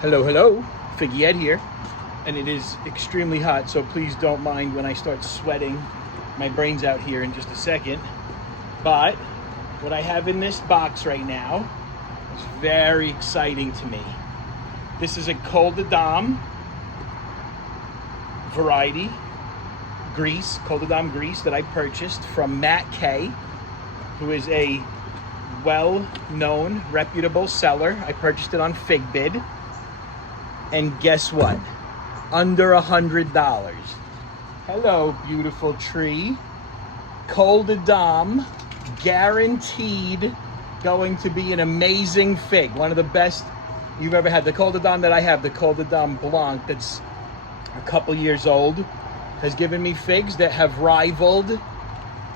Hello, Figbid here, and it is extremely hot, so please don't mind when I start sweating my brains out here in just a second. But what I have in this box right now is very exciting to me. This is a CdD variety Grise, CdD Grise that I purchased from MattK, who is a well-known, reputable seller. I purchased it on Figbid. And guess what? Under $100. Hello, beautiful tree. CdD, guaranteed going to be an amazing fig. One of the best you've ever had. The CdD that I have, the CdD Blanc, that's a couple years old, has given me figs that have rivaled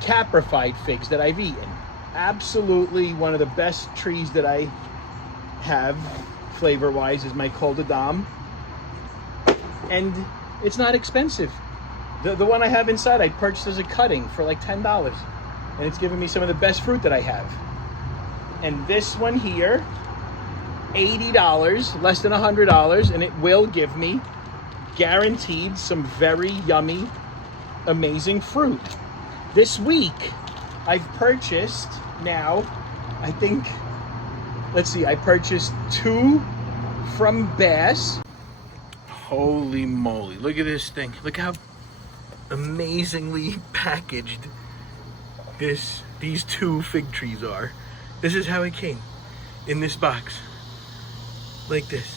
caprified figs that I've eaten. Absolutely one of the best trees that I have, flavor-wise, is my CdD. And it's not expensive. The one I have inside, I purchased as a cutting for like $10. And it's given me some of the best fruit that I have. And this one here, $80, less than $100, and it will give me guaranteed some very yummy, amazing fruit. This week, I've purchased now, I think, let's see, I purchased 2 from Bass. Holy moly, look at this thing. Look how amazingly packaged these 2 fig trees are. This is how it came in this box. Like this.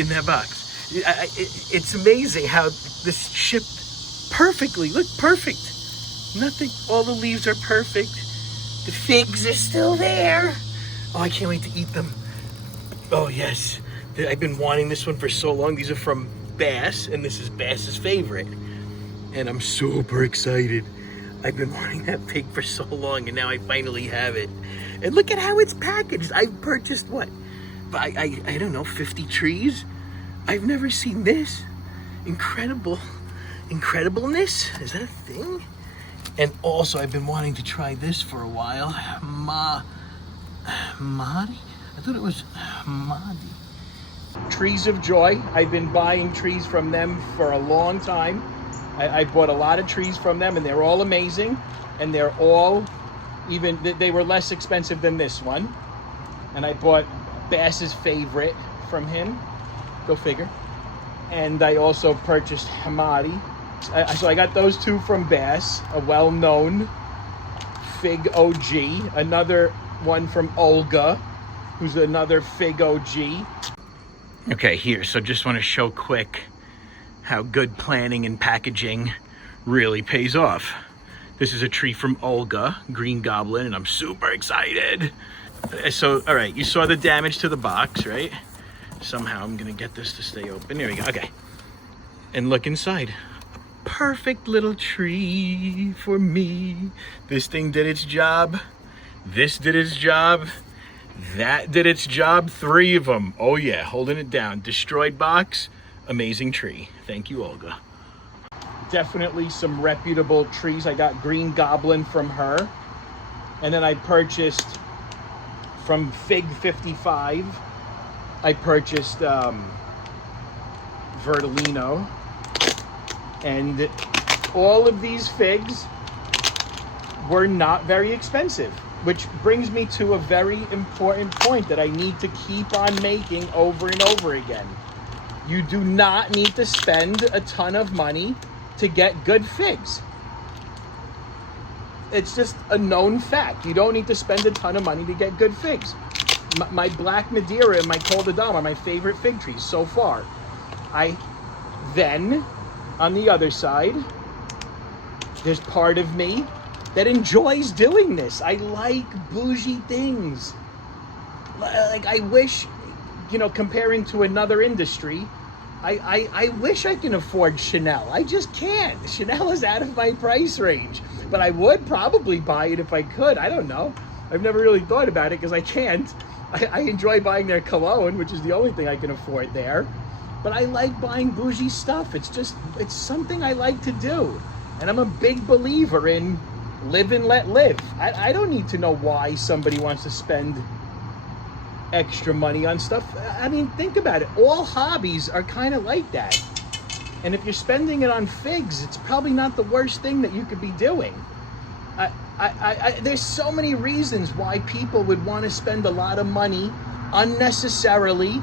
In that box. It's amazing how this shipped perfectly. Look, perfect. Nothing, all the leaves are perfect. The figs are still there. Oh, I can't wait to eat them. Oh, yes. I've been wanting this one for so long. These are from Bass, and this is Bass's favorite. And I'm super excited. I've been wanting that fig for so long, and now I finally have it. And look at how it's packaged. I've purchased, what? I don't know, 50 trees? I've never seen this. Incredibleness? Is that a thing? And also, I've been wanting to try this for a while. Hmairi? I thought it was Hmairi. Trees of Joy. I've been buying trees from them for a long time. I bought a lot of trees from them, and they're all amazing. And they're all, they were less expensive than this one. And I bought Bass's favorite from him. Go figure. And I also purchased Hmairi. So I got those 2 from Bass, a well-known fig OG. Another one from Olga, who's another fig OG. Okay, here, so just want to show quick how good planning and packaging really pays off. This is a tree from Olga, Green Goblin, and I'm super excited. So, all right, you saw the damage to the box, right? Somehow I'm gonna get this to stay open. There we go, okay. And look inside. Perfect little tree for me. This thing did its job. This did its job. That did its job. 3 of them. Oh yeah, holding it down. Destroyed box, amazing tree. Thank you, Olga. Definitely some reputable trees. I got Green Goblin from her. And then I purchased from Fig 55, I purchased Verdolino. And all of these figs were not very expensive, which brings me to a very important point that I need to keep on making over and over again. You do not need to spend a ton of money to get good figs. It's just a known fact. You don't need to spend a ton of money to get good figs. My Black Madeira and my CdD are my favorite fig trees so far. Then, on the other side, there's part of me that enjoys doing this. I like bougie things. Like, I wish, comparing to another industry, I wish I can afford Chanel. I just can't. Chanel is out of my price range. But I would probably buy it if I could. I don't know. I've never really thought about it because I can't. I enjoy buying their cologne, which is the only thing I can afford there. But I like buying bougie stuff. It's something I like to do. And I'm a big believer in live and let live. I don't need to know why somebody wants to spend extra money on stuff. I mean, think about it. All hobbies are kind of like that. And if you're spending it on figs, it's probably not the worst thing that you could be doing. There's so many reasons why people would want to spend a lot of money unnecessarily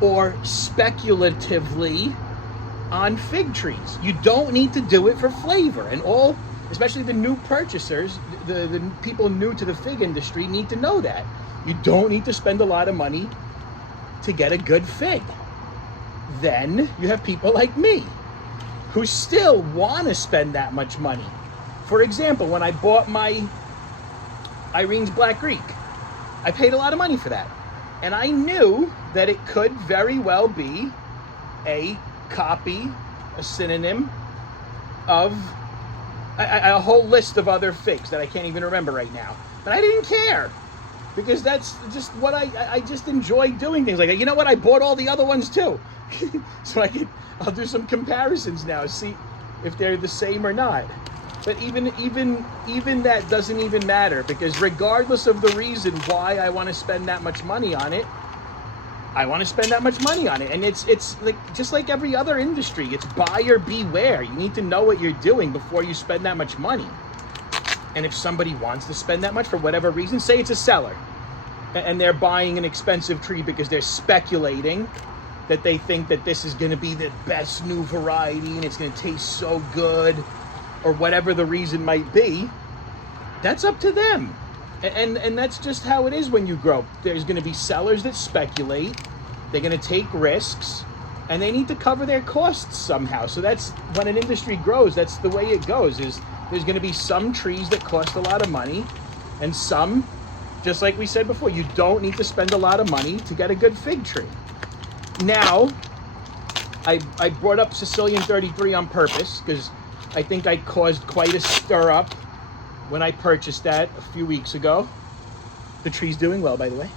or speculatively on fig trees. You don't need to do it for flavor. And all, especially the new purchasers, the people new to the fig industry need to know that. You don't need to spend a lot of money to get a good fig. Then you have people like me who still want to spend that much money. For example, when I bought my Irene's Black Greek, I paid a lot of money for that. And I knew that it could very well be a copy, a synonym of a whole list of other figs that I can't even remember right now. But I didn't care, because that's just what I just enjoy doing things like that. You know what? I bought all the other ones too. So I'll do some comparisons now, see if they're the same or not. But even that doesn't even matter, because regardless of the reason why I want to spend that much money on it, I want to spend that much money on it. And it's like, just like every other industry, it's buyer beware. You need to know what you're doing before you spend that much money. And if somebody wants to spend that much for whatever reason, say it's a seller, and they're buying an expensive tree because they're speculating that they think that this is going to be the best new variety and it's going to taste so good, or whatever the reason might be, that's up to them. And that's just how it is when you grow. There's going to be sellers that speculate, they're going to take risks, and they need to cover their costs somehow. So that's, when an industry grows, that's the way it goes, is there's going to be some trees that cost a lot of money, and some, just like we said before, you don't need to spend a lot of money to get a good fig tree. Now, I brought up Sicilian 33 on purpose, because I think I caused quite a stir up when I purchased that a few weeks ago. The tree's doing well, by the way.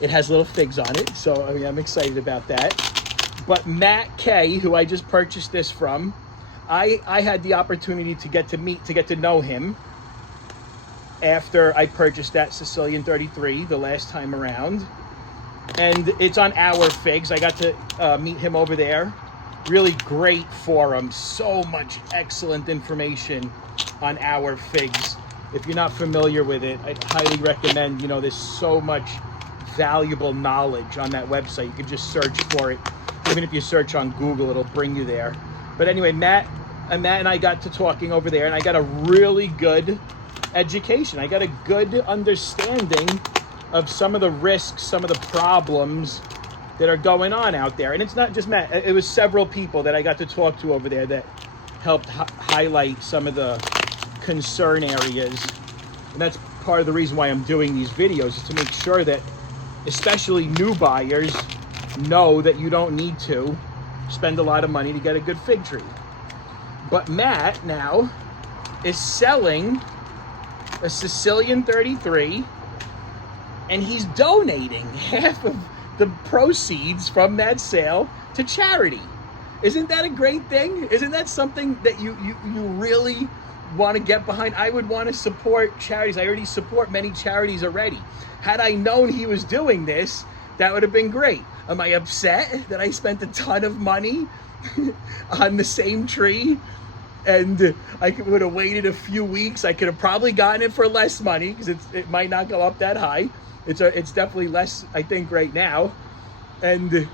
It has little figs on it, so I mean, I'm excited about that. But MattK, who I just purchased this from, I had the opportunity to get to know him after I purchased that Sicilian 33 the last time around. And it's on Our Figs. I got to meet him over there. Really great forum. So much excellent information on Our Figs. If you're not familiar with it, I highly recommend. You know, there's so much valuable knowledge on that website. You can just search for it. Even if you search on Google, it'll bring you there. But anyway, Matt and I got to talking over there, and I got a really good education. I got a good understanding of some of the risks, some of the problems that are going on out there. And it's not just Matt, it was several people that I got to talk to over there that helped highlight some of the concern areas. And that's part of the reason why I'm doing these videos, is to make sure that especially new buyers know that you don't need to spend a lot of money to get a good fig tree. But Matt now is selling a Sicilian 33, and he's donating half of the proceeds from that sale to charity. Isn't that a great thing? Isn't that something that you really want to get behind? I would want to support charities. I already support many charities already. Had I known he was doing this, that would have been great. Am I upset that I spent a ton of money on the same tree? And I would have waited a few weeks. I could have probably gotten it for less money, because it might not go up that high. It's definitely less, I think, right now. And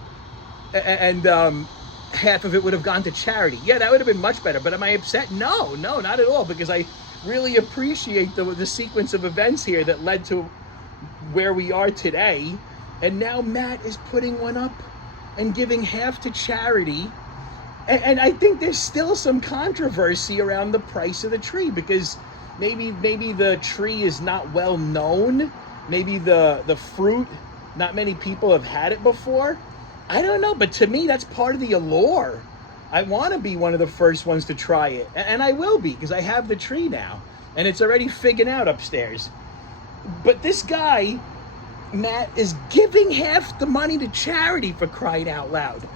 half of it would have gone to charity. Yeah, that would have been much better. But am I upset? No, not at all, because I really appreciate the sequence of events here that led to where we are today. And now Matt is putting one up and giving half to charity. And I think there's still some controversy around the price of the tree, because maybe the tree is not well known. Maybe the fruit, not many people have had it before. I don't know, but to me, that's part of the allure. I want to be one of the first ones to try it. And I will be, because I have the tree now. And it's already figging out upstairs. But this guy, Matt, is giving half the money to charity, for crying out loud.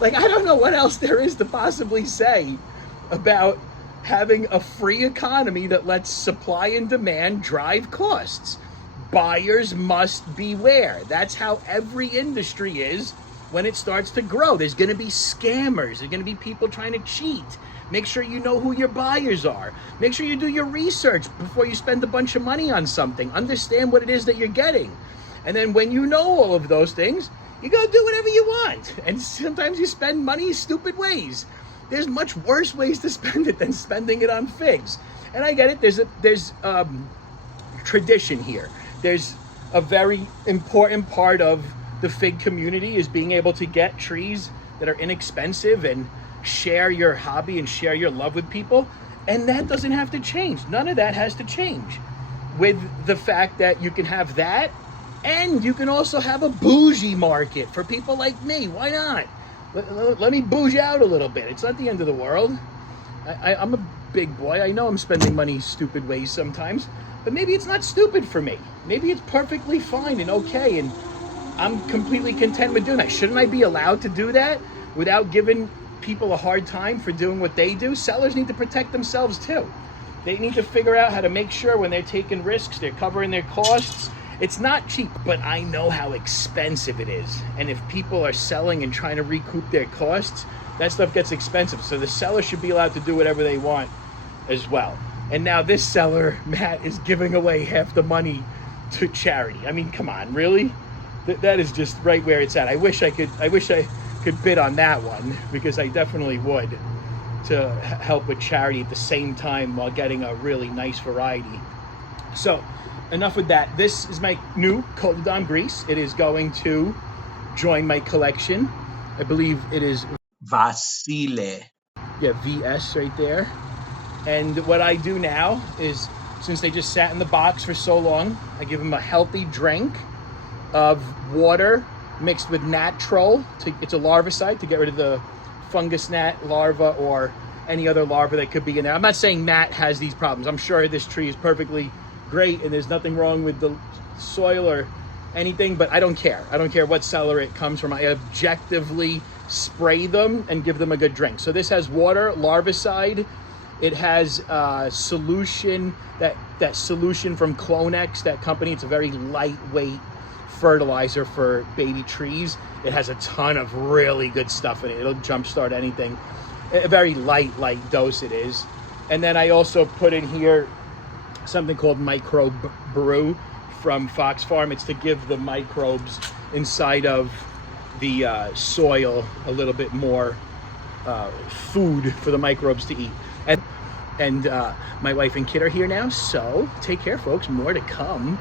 Like, I don't know what else there is to possibly say about having a free economy that lets supply and demand drive costs. buyers must beware. That's how every industry is when it starts to grow. There's going to be scammers. There's going to be people trying to cheat. Make sure you know who your buyers are. Make sure you do your research before you spend a bunch of money on something. Understand what it is that you're getting. And then when you know all of those things, you go do whatever you want. And sometimes you spend money stupid ways. There's much worse ways to spend it than spending it on figs. And I get it. There's tradition here. There's a very important part of the fig community is being able to get trees that are inexpensive and share your hobby and share your love with people. And that doesn't have to change. None of that has to change with the fact that you can have that, and you can also have a bougie market for people like me. Why not? Let me bougie out a little bit. It's not the end of the world. I'm a big boy. I know I'm spending money stupid ways sometimes, but maybe it's not stupid for me. Maybe it's perfectly fine and okay, and I'm completely content with doing that. Shouldn't I be allowed to do that without giving people a hard time for doing what they do? Sellers need to protect themselves too. They need to figure out how to make sure when they're taking risks, they're covering their costs. It's not cheap, but I know how expensive it is. And if people are selling and trying to recoup their costs, that stuff gets expensive. So the seller should be allowed to do whatever they want as well. And now this seller, Matt, is giving away half the money to charity. I mean, come on, really? That is just right where it's at. I wish I could bid on that one, because I definitely would, to help with charity at the same time while getting a really nice variety. So enough with that. This is my new CdD Grise. It is going to join my collection. I believe it is Vasile. Yeah, VS right there. And what I do now is, since they just sat in the box for so long, I give them a healthy drink of water mixed with MattK. It's a larvicide to get rid of the fungus gnat larva or any other larva that could be in there. I'm not saying Matt has these problems. I'm sure this tree is perfectly great and there's nothing wrong with the soil or anything, but I don't care. I don't care what cellar it comes from. I objectively spray them and give them a good drink. So this has water, larvicide. It has solution, that solution from Clonex, that company. It's a very lightweight fertilizer for baby trees. It has a ton of really good stuff in it. It'll jumpstart anything. A very light dose it is. And then I also put in here something called Microbe Brew from Fox Farm. It's to give the microbes inside of the soil a little bit more food for the microbes to eat. And my wife and kid are here now, so take care, folks. More to come.